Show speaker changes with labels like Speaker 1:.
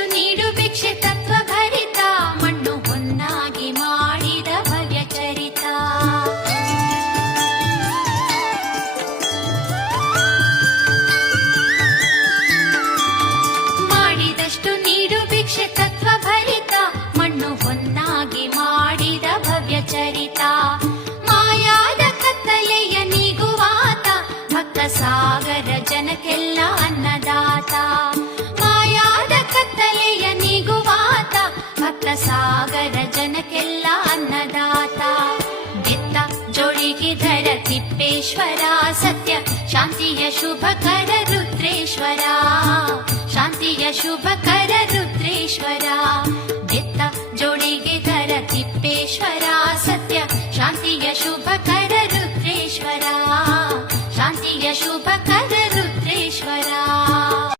Speaker 1: ನೀಡು ಭಿಕ್ಷಿತತ್ವ ಭರಿತ ಮಣ್ಣು ಹೊನ್ನಾಗಿ ಮಾಡಿದ ಭವ್ಯ ಚರಿತ. ಮಾಡಿದಷ್ಟು ನೀಡು ಭಿಕ್ಷಿತತ್ವ ಭರಿತ ಮಣ್ಣು ಹೊನ್ನಾಗಿ ಮಾಡಿದ ಭವ್ಯ ಚರಿತ. ಮಾಯಾದ ಕತ್ತಲೆಯ ನಿಗುವಾತ, ಭಕ್ತ ಸಾಗರ ಜನಕ್ಕೆಲ್ಲ ಅನ್ನದ श्वरा सत्य। शान्ति शुभकर रुद्रेश्वरा। शान्ति शुभकर रुद्रेश्वरा। देता जोडिगे धर तिप्पेश्वरा सत्य। शान्ति शुभकर रुद्रेश्वरा। शान्ति शुभकर रुद्रेश्वरा।